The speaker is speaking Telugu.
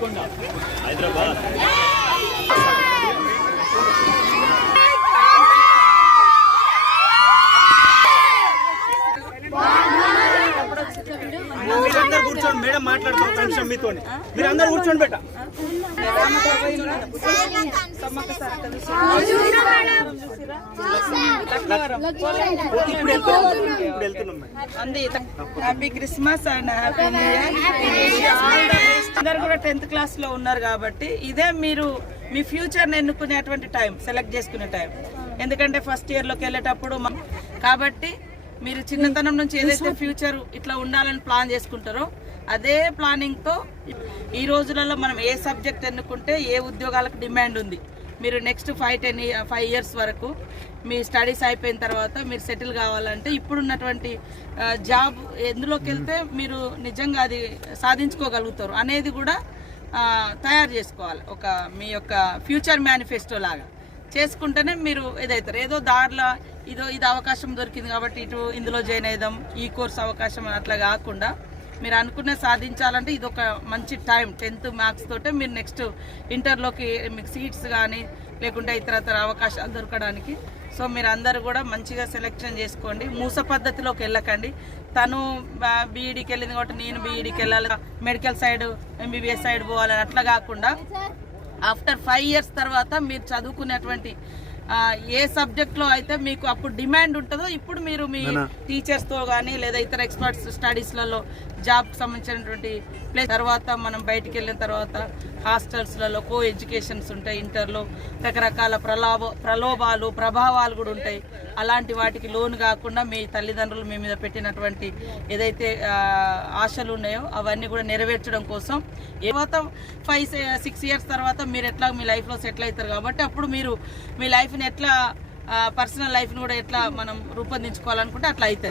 హైదరాబాద్. మీరందరూ కూర్చోండి. మేడం మాట్లాడుతున్నారు కనీసం మీతో మీరందరూ కూర్చోండి బెట్ట happy Christmas and happy new year కూడా టెన్త్ క్లాస్లో ఉన్నారు కాబట్టి ఇదే మీరు మీ ఫ్యూచర్ని ఎన్నుకునేటువంటి టైం సెలెక్ట్ చేసుకునే టైం ఎందుకంటే ఫస్ట్ ఇయర్లోకి వెళ్ళేటప్పుడు కాబట్టి మీరు చిన్నతనం నుంచి ఏదైతే ఫ్యూచర్ ఇట్లా ఉండాలని ప్లాన్ చేసుకుంటారో అదే ప్లానింగ్తో ఈ రోజులలో మనం ఏ సబ్జెక్ట్ ఎన్నుకుంటే ఏ ఉద్యోగాలకు డిమాండ్ ఉంది. మీరు next five ten five years వరకు మీ స్టడీస్ అయిపోయిన తర్వాత మీరు సెటిల్ కావాలంటే ఇప్పుడున్నటువంటి జాబ్ ఎందులోకి వెళ్తే మీరు నిజంగా అది సాధించుకోగలుగుతారు అనేది కూడా తయారు చేసుకోవాలి. ఒక మీ యొక్క ఫ్యూచర్ మేనిఫెస్టో లాగా. చేసుకుంటేనే మీరు ఇదవుతారు ఏదో దారిలో ఇదో ఇది అవకాశం దొరికింది కాబట్టి ఇటు ఇందులో జాయిన్ అయిదాం ఈ కోర్స్ అవకాశం అట్లా కాకుండా మీరు అనుకునే సాధించాలంటే ఇది ఒక మంచి టైం టెన్త్ మార్క్స్ తోటే మీరు నెక్స్ట్ ఇంటర్లోకి మీకు సీట్స్ కానీ లేకుంటే ఇతరతర అవకాశాలు దొరకడానికి. సో మీరు అందరూ కూడా మంచిగా సెలెక్షన్ చేసుకోండి. మూస పద్ధతిలోకి వెళ్ళకండి. తను బీఈడికి వెళ్ళింది కాబట్టి నేను బీఈడికి వెళ్ళాలి. మెడికల్ సైడ్ ఎంబీబీఎస్ సైడ్ పోవాలని అట్లా కాకుండా ఆఫ్టర్ ఫైవ్ ఇయర్స్ తర్వాత మీరు చదువుకునేటువంటి ఏ సబ్జెక్ట్లో అయితే మీకు అప్పుడు డిమాండ్ ఉంటుందో ఇప్పుడు మీరు మీ టీచర్స్తో కానీ లేదా ఇతర ఎక్స్పర్ట్స్ స్టడీస్లలో జాబ్కి సంబంధించినటువంటి ప్లేస్ తర్వాత మనం బయటికి వెళ్ళిన తర్వాత హాస్టల్స్లలో కో ఎడ్యుకేషన్స్ ఉంటాయి ఇంటర్లో రకరకాల ప్రలాభ ప్రలోభాలు ప్రభావాలు కూడా ఉంటాయి. అలాంటి వాటికి లోన్ కాకుండా మీ తల్లిదండ్రులు మీ మీద పెట్టినటువంటి ఏదైతే ఆశలు ఉన్నాయో అవన్నీ కూడా నెరవేర్చడం కోసం తర్వాత ఫైవ్ సిక్స్ ఇయర్స్ తర్వాత మీరు ఎట్లా మీ లైఫ్లో సెటిల్ అవుతారు కాబట్టి అప్పుడు మీరు మీ లైఫ్ని ఎట్లా పర్సనల్ లైఫ్ని కూడా ఎట్లా మనం రూపొందించుకోవాలనుకుంటే అట్లా అవుతుంది